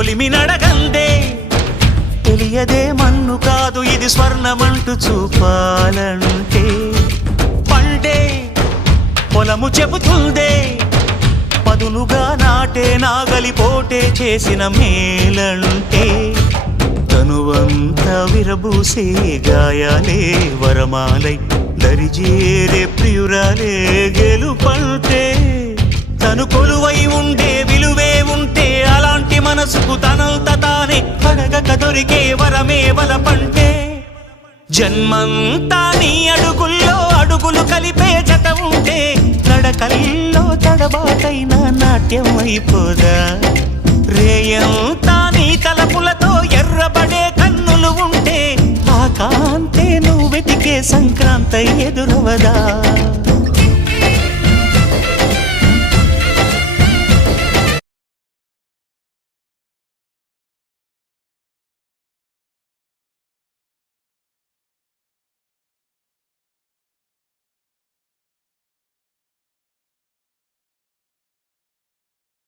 కొలిమి నడగందే తెలియదే మన్ను కాదు ఇది స్వర్ణమంటూ చూపాలంటే పండే పొలము చెబుతుందే పదునుగా నాటే నాగలిపోటే చేసిన మేలంటే తనువంతా విరబూసే గాయాలే వరమాలై దరిజేరే ప్రియురాలే గెలుపంటే తను కొలువై ఉండే విలువే ఉంటే అలాంటి మనసుకు తనంత తానే అడగక దొరికే వరమే వలపంటే జన్మంతా నీ అడుగుల్లో అడుగులు కలిపే జత ఉంటే నడకల్లో తడబాటైన నాట్యం అయిపోదా రేయంతా నీ తలపులతో ఎర్రబడే కన్నులు ఉంటే ఆ కాంతే నువ్వు వెతికే సంక్రాంతి ఎదురవదా